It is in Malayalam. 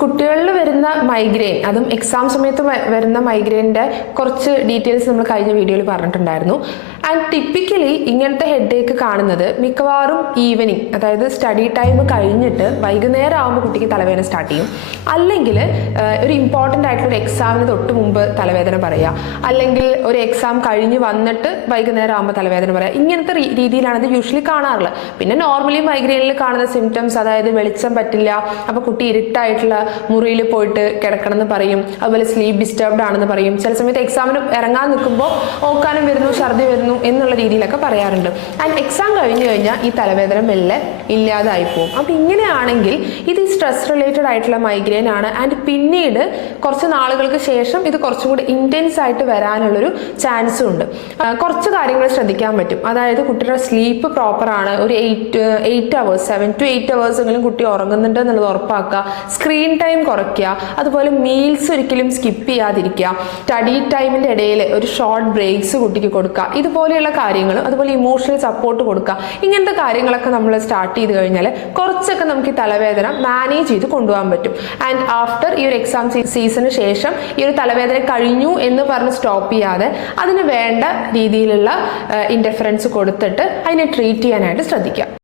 കുട്ടികളിൽ വരുന്ന മൈഗ്രെയിൻ, അതും എക്സാം സമയത്ത് വരുന്ന മൈഗ്രെയിൻ്റെ കുറച്ച് ഡീറ്റെയിൽസ് നമ്മൾ കഴിഞ്ഞ വീഡിയോയിൽ പറഞ്ഞിട്ടുണ്ടായിരുന്നു. ആൻഡ് ടിപ്പിക്കലി ഇങ്ങനത്തെ ഹെഡേക്ക് കാണുന്നത് മിക്കവാറും ഈവനിങ്, അതായത് സ്റ്റഡി ടൈം കഴിഞ്ഞിട്ട് വൈകുന്നേരം ആകുമ്പോൾ കുട്ടിക്ക് തലവേദന സ്റ്റാർട്ട് ചെയ്യും. അല്ലെങ്കിൽ ഒരു ഇമ്പോർട്ടൻ്റ് ആയിട്ടുള്ള ഒരു എക്സാമിന് തൊട്ട് മുമ്പ് തലവേദന പറയുക, അല്ലെങ്കിൽ ഒരു എക്സാം കഴിഞ്ഞ് വന്നിട്ട് വൈകുന്നേരം ആകുമ്പോൾ തലവേദന പറയുക. ഇങ്ങനത്തെ രീതിയിലാണ് ഇത് യൂഷ്വലി കാണാറുള്ളത്. പിന്നെ നോർമലി മൈഗ്രെയിനിൽ കാണുന്ന സിംറ്റംസ്, അതായത് വെളിച്ചം പറ്റില്ല, അപ്പോൾ കുട്ടി ഇരുട്ടായിട്ടുള്ള മുറിയിൽ പോയിട്ട് കിടക്കണം എന്ന് പറയും. അതുപോലെ സ്ലീപ്പ് ഡിസ്റ്റർബ്ഡ് ആണെന്ന് പറയും. ചില സമയത്ത് എക്സാമിന് ഇറങ്ങാൻ നിൽക്കുമ്പോൾ ഓക്കാനം വരുന്നു, ഛർദി വരുന്നു എന്നുള്ള രീതിയിലൊക്കെ പറയാറുണ്ട്. ആൻഡ് എക്സാം കഴിഞ്ഞു കഴിഞ്ഞാൽ ഈ തലവേദന മെല്ലെ ഇല്ലാതായി പോകും. അപ്പോൾ ഇങ്ങനെയാണെങ്കിൽ ഇത് സ്ട്രെസ് റിലേറ്റഡ് ആയിട്ടുള്ള മൈഗ്രെയിൻ ആണ്. ആൻഡ് പിന്നീട് കുറച്ച് നാളുകൾക്ക് ശേഷം ഇത് കുറച്ചും കൂടി ഇൻറ്റൻസ് ആയിട്ട് വരാനുള്ളൊരു ചാൻസും ഉണ്ട്. കുറച്ച് കാര്യങ്ങൾ ശ്രദ്ധിക്കാൻ പറ്റും. അതായത് കുട്ടിയുടെ സ്ലീപ്പ് പ്രോപ്പറാണ്, ഒരു 8 hours 7 to 8 hours എങ്കിലും കുട്ടി ഉറങ്ങുന്നുണ്ട് എന്നുള്ളത് ഉറപ്പാക്കുക. സ്ക്രീൻ ടൈം കുറയ്ക്കുക. അതുപോലെ മീൽസ് ഒരിക്കലും സ്കിപ്പ് ചെയ്യാതിരിക്കുക. സ്റ്റഡി ടൈമിൻ്റെ ഇടയിൽ ഒരു ഷോർട്ട് ബ്രേക്സ് കുട്ടിക്ക് കൊടുക്കുക. ഇതുപോലെയുള്ള കാര്യങ്ങൾ, അതുപോലെ ഇമോഷണൽ സപ്പോർട്ട് കൊടുക്കുക. ഇങ്ങനത്തെ കാര്യങ്ങളൊക്കെ നമ്മൾ സ്റ്റാർട്ട് ചെയ്ത് കഴിഞ്ഞാൽ കുറച്ചൊക്കെ നമുക്ക് ഈ തലവേദന മാനേജ് ചെയ്ത് കൊണ്ടുപോകാൻ പറ്റും. ആൻഡ് ആഫ്റ്റർ ഈ ഒരു എക്സാം സീസണിന് ശേഷം ഈ ഒരു തലവേദന കഴിഞ്ഞു എന്ന് പറഞ്ഞ് സ്റ്റോപ്പ് ചെയ്യാതെ അതിന് വേണ്ട രീതിയിലുള്ള ഇൻ്റർഫറൻസ് കൊടുത്തിട്ട് അതിനെ ട്രീറ്റ് ചെയ്യാനായിട്ട് ശ്രദ്ധിക്കുക.